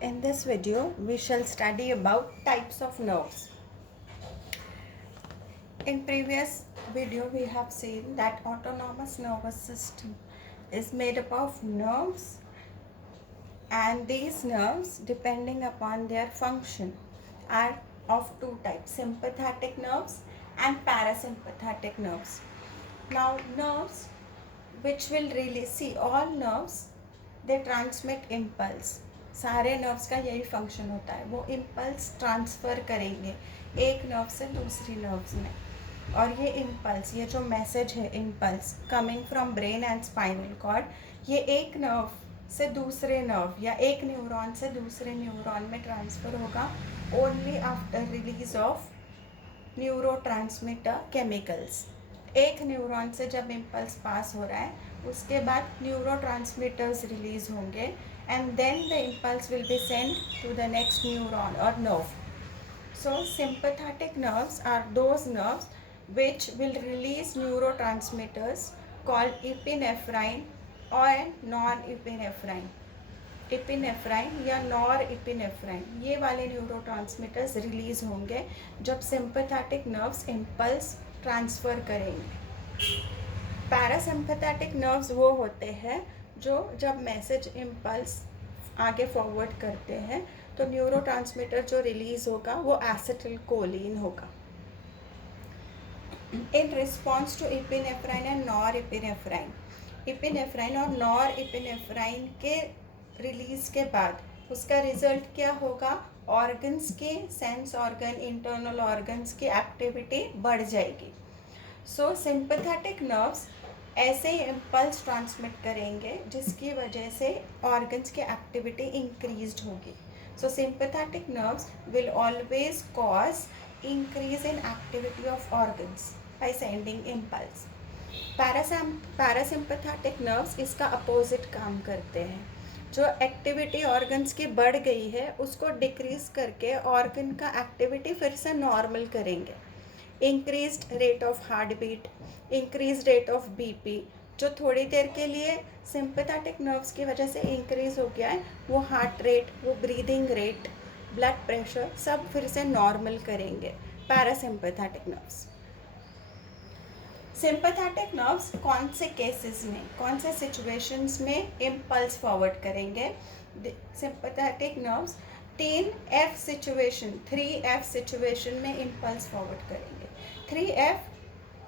In this video, we shall study about types of nerves. In previous video, we have seen that autonomous nervous system is made up of nerves, and these nerves, depending upon their function, are of two types: sympathetic nerves and parasympathetic nerves. Now, nerves which will release, see, all nerves, they transmit impulse. सारे nerves का यही function होता है, वो impulse transfer करेंगे एक nerve से दूसरी नर्व्स में. और ये इम्पल्स, ये जो मैसेज है impulse coming from brain and spinal cord, ये एक नर्व से दूसरे नर्व या एक न्यूरॉन से दूसरे न्यूरॉन में ट्रांसफ़र होगा only after release of neurotransmitter chemicals. एक न्यूरॉन से जब इम्पल्स पास हो रहा है उसके बाद न्यूरोट्रांसमीटर्स रिलीज होंगे and then the impulse will be send to the next neuron और nerve. So sympathetic nerves are those nerves which will release neurotransmitters called epinephrine or norepinephrine. Epinephrine या norepinephrine, ये वाले neurotransmitters release होंगे जब sympathetic nerves impulse transfer करेंगे. Parasympathetic nerves वो होते हैं जो जब मैसेज इम्पल्स आगे फॉरवर्ड करते हैं तो न्यूरोट्रांसमीटर जो रिलीज़ होगा वो एसिटिलकोलिन होगा. In response to epinephrine and norepinephrine, epinephrine और नॉर एपिनेफ्राइन के रिलीज़ के बाद उसका रिजल्ट क्या होगा? ऑर्गन्स के, सेंस ऑर्गन, इंटरनल ऑर्गन्स की एक्टिविटी बढ़ जाएगी. सो सिंपैथेटिक नर्व्स ऐसे ही इम्पल्स ट्रांसमिट करेंगे जिसकी वजह से ऑर्गन्स की एक्टिविटी इंक्रीज्ड होगी. So sympathetic nerves will always cause increase in activity of organs by sending impulse. Parasympathetic nerves इसका अपोजिट काम करते हैं. जो एक्टिविटी ऑर्गन्स की बढ़ गई है उसको डिक्रीज करके ऑर्गन का एक्टिविटी फिर से नॉर्मल करेंगे. Increased rate of heart beat, increase rate of BP, जो थोड़ी देर के लिए सिंपैथेटिक नर्व्स की वजह से इंक्रीज हो गया है, वो हार्ट रेट, वो ब्रीदिंग रेट, ब्लड प्रेशर सब फिर से नॉर्मल करेंगे पैरासिम्पैथेटिक नर्व्स. सिंपैथेटिक नर्व्स कौन से केसेस में, कौन से सिचुएशंस में इम्पल्स फॉरवर्ड करेंगे? Sympathetic nerves 3F situation, 3F situation में इम्पल्स फॉरवर्ड करेंगे. 3F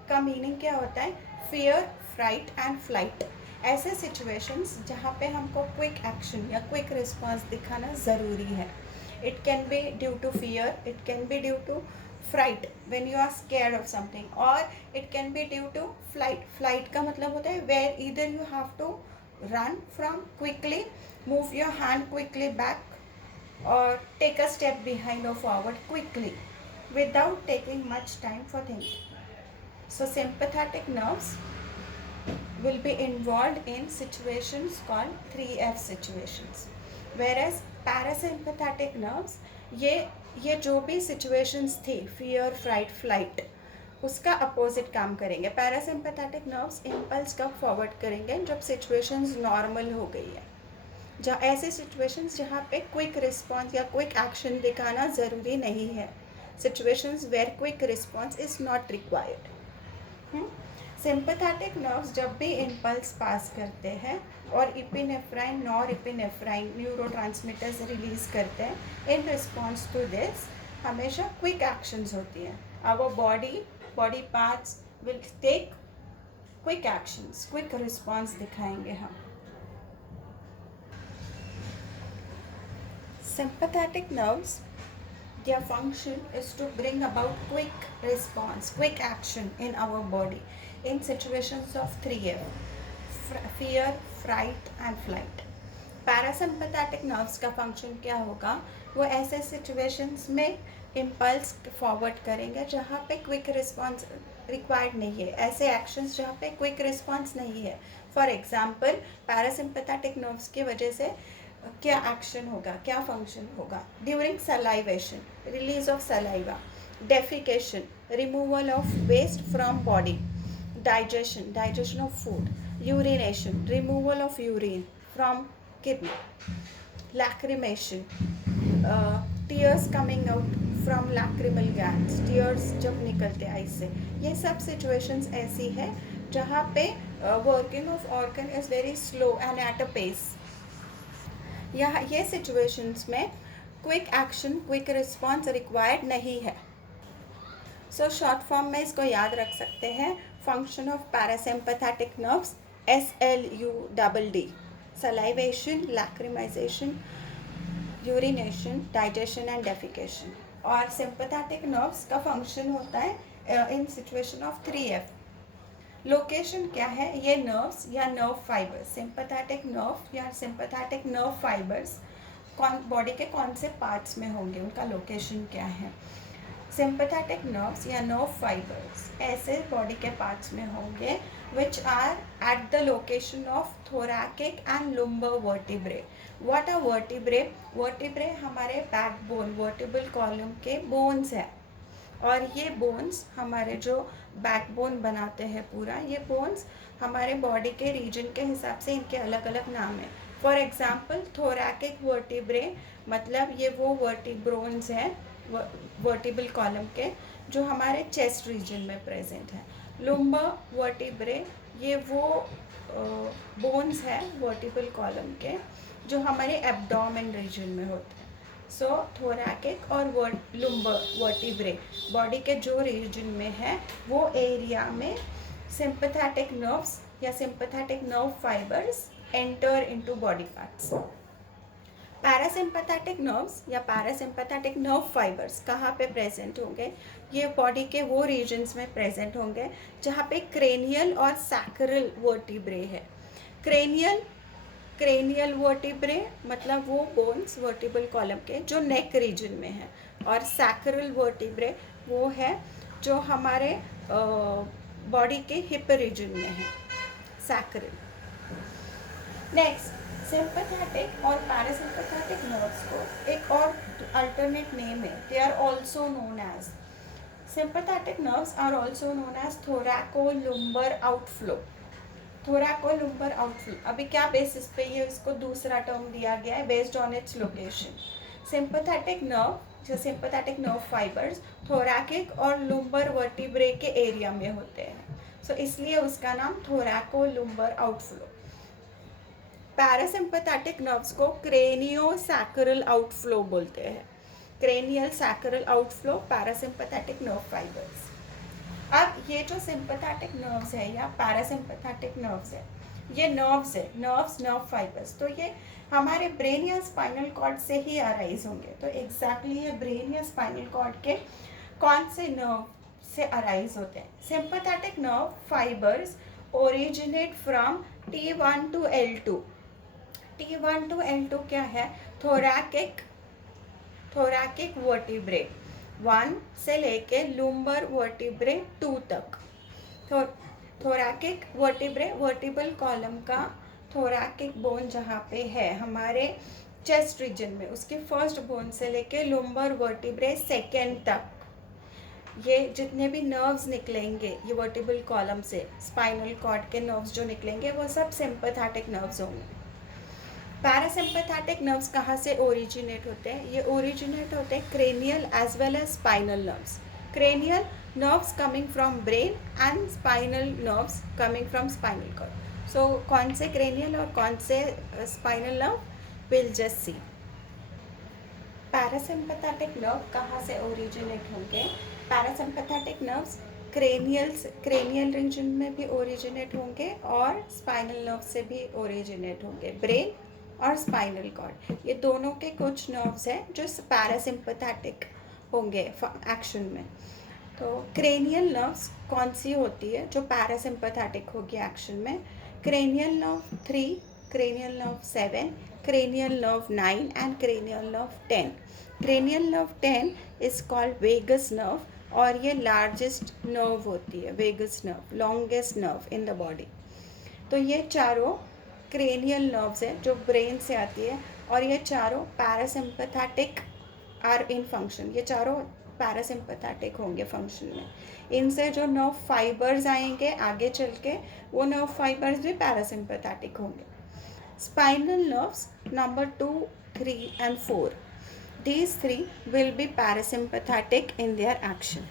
का मीनिंग क्या होता है? Fear, fright and flight. ऐसे सिचुएशंस जहाँ पे हमको क्विक एक्शन या क्विक रिस्पॉन्स दिखाना ज़रूरी है. It can be due to fear, it can be due to fright when you are scared of something, or it can be due to flight. Flight का मतलब होता है where either you have to run from quickly, move your hand quickly back, or take a step behind or forward quickly without taking much time for thinking. So sympathetic nerves will be involved in situations called 3F situations, whereas parasympathetic nerves ये जो भी situations थी, fear, freight, flight, उसका opposite काम करेंगे. Parasympathetic nerves impulse कब forward करेंगे? जब सिचुएशंस नॉर्मल हो गई है, जहाँ ऐसे सिचुएशंस जहाँ पे क्विक रिस्पॉन्स या क्विक एक्शन दिखाना ज़रूरी नहीं है, situations where quick response is not required. Sympathetic nerves जब भी इम्पल्स पास करते हैं और epinephrine, nor epinephrine neurotransmitters release करते हैं, इन रिस्पॉन्स टू दिस हमेशा क्विक एक्शंस होती हैं. Our body parts will take quick actions, quick response दिखाएंगे हम. Sympathetic nerves, their function is to bring about quick response, quick action in our body in situations of 3F: fear, fright and flight. Parasympathetic nerves का function क्या होगा? वो ऐसे situations में impulse forward करेंगे जहाँ पे क्विक रिस्पॉन्स रिक्वायर्ड नहीं है, ऐसे एक्शंस जहाँ पे क्विक रिस्पॉन्स नहीं है. फॉर एग्जांपल, पैरासिम्पैथेटिक नर्व्स की वजह से क्या एक्शन होगा, क्या फंक्शन होगा? During salivation, release of saliva. Defecation, removal of waste from body. Digestion of food. Urination, removal of urine from kidney. Lacrimation, tears coming out from lacrimal glands, tears जब निकलते हैं आई से, ये सब सिचुएशंस ऐसी है जहाँ पे working of organ is very slow and at a pace. यहाँ ये सिचुएशंस में quick action, quick response required नहीं है। सो शॉर्ट फॉर्म में इसको याद रख सकते हैं, function of parasympathetic nerves SLUDD, salivation, lacrimation, urination, digestion and defecation. और सिंपैथेटिक नर्व्स का फंक्शन होता है इन सिचुएशन ऑफ 3F। लोकेशन क्या है, ये नर्व्स या नर्व फाइबर्स, सिंपैथेटिक नर्व या सिंपैथेटिक नर्व फाइबर्स बॉडी के कौन से पार्ट्स में होंगे, उनका लोकेशन क्या है। सिंपैथेटिक नर्व्स या नर्व फाइबर्स ऐसे बॉडी के पार्ट्स में होंगे which are at the location of thoracic and lumbar vertebrae. What are vertebrae? Vertebrae हमारे बैकबोन, वर्टिबल कॉलम के बोन्स है, और ये बोन्स हमारे जो बैकबोन बनाते हैं पूरा, ये बोन्स हमारे बॉडी के रीजन के हिसाब से इनके अलग अलग नाम है। फॉर एग्जाम्पल थोरैकिक वर्टिब्रे मतलब ये वो वर्टिब्रोन्स हैं वर्टिबल कॉलम के जो हमारे चेस्ट रीजन में प्रेजेंट है। लुम्बर वर्टिब्रे ये वो बोन्स हैं वर्टिबल कॉलम के जो हमारे एब्डोमेन रीजन में होते हैं। सो थोरैकिक और लुम्बर वर्टिब्रे बॉडी के जो रीजन में है वो एरिया में सिंपैथेटिक नर्व्स या sympathetic nerve fibres enter into body parts. Parasympathetic nerves या पैरासिम्पैथेटिक नर्व फाइबर्स कहाँ पे प्रेजेंट होंगे, ये बॉडी के वो रीजन्स में प्रेजेंट होंगे जहाँ पे क्रेनियल और सैक्रल वर्टिब्रे है। क्रेनियल वर्टिब्रे मतलब वो बोन्स वर्टिबल कॉलम के जो नेक रीजन में है, और सैक्रल वर्टिब्रे वो है जो हमारे बॉडी के हिप रीजन में है, सैक्रल। नेक्स्ट, सिंपैथेटिक और पैरासिम्पैथेटिक नर्व्स को एक और अल्टरनेट नेम है, they are also known as sympathetic nerves are also known as thoracolumbar outflow. Thoracolumbar outflow, अभी क्या बेसिस पे ये इसको दूसरा टर्म दिया गया है, based on its location. Sympathetic nerve जो सिंपैथेटिक नर्व फाइबर्स थोरैकिक और लुम्बर वर्टिब्रे के एरिया में होते हैं, सो इसलिए उसका नाम थोरैको-लुम्बर आउटफ्लो। पैरासिम्पैथेटिक नर्व्स को क्रेनियो-सैक्रल आउटफ्लो बोलते हैं, cranial sacral outflow parasympathetic nerve fibres. अब ये जो सिंपैथेटिक नर्व्स है या पैरासिम्पैथेटिक नर्व्स है, ये नर्व्स है, नर्व फाइबर्स, तो ये हमारे ब्रेन या स्पाइनल कॉर्ड से ही अराइज होंगे। तो एग्जैक्टली ये ब्रेन या स्पाइनल कॉर्ड के कौन से नर्व से अराइज होते हैं। Sympathetic nerve fibres originate from T1 to L2। T1 to L2 क्या है, थोरैकिक वर्टिब्रे 1 से लेके लुम्बर वर्टिब्रे 2 तक। थोरैकिक वर्टिब्रे वर्टिबल कॉलम का थोरैकिक बोन जहाँ पे है हमारे चेस्ट रीजन में, उसके फर्स्ट बोन से लेके लुम्बर वर्टिब्रे सेकेंड तक, ये जितने भी नर्व्स निकलेंगे ये वर्टिबल कॉलम से, स्पाइनल कॉर्ड के नर्व्स जो निकलेंगे वो सब सिंपैथेटिक नर्व्स होंगे। पैरासिम्पैथेटिक नर्व्स कहाँ से ओरिजिनेट होते हैं, ये ओरिजिनेट होते हैं cranial as well as spinal nerves. Cranial nerves coming from brain and spinal nerves coming from spinal cord. So कौन से क्रेनियल और कौन से spinal nerve, will just see. Parasympathetic nerve कहाँ से ओरिजिनेट होंगे, पैरासिम्पैथेटिक नर्व्स क्रेनियल रीजन में भी ओरिजिनेट होंगे और स्पाइनल नर्व से भी ओरिजिनेट होंगे, ब्रेन और स्पाइनल कॉर्ड, ये दोनों के कुछ नर्व्स हैं जो पैरासिम्पैथेटिक होंगे एक्शन में। तो क्रेनियल नर्व्स कौन सी होती है जो पैरासिम्पैथेटिक होगी एक्शन में, cranial nerve 3, cranial nerve 7, cranial nerve 9 and cranial nerve 10। Cranial nerve 10 is called vagus nerve, और ये लार्जेस्ट नर्व होती है, vagus nerve longest nerve in the body. तो ये चारों क्रेनियल नर्व्स है जो ब्रेन से आती है, और ये चारों पैरासिम्पैथेटिक आर इन फंक्शन, ये चारों पैरासिम्पैथेटिक होंगे फंक्शन में। इनसे जो नर्व फाइबर्स आएंगे आगे चल के, वो नर्व फाइबर्स भी पैरासिम्पैथेटिक होंगे। Spinal nerves number 2, 3, and 4. These three will be parasympathetic in their action.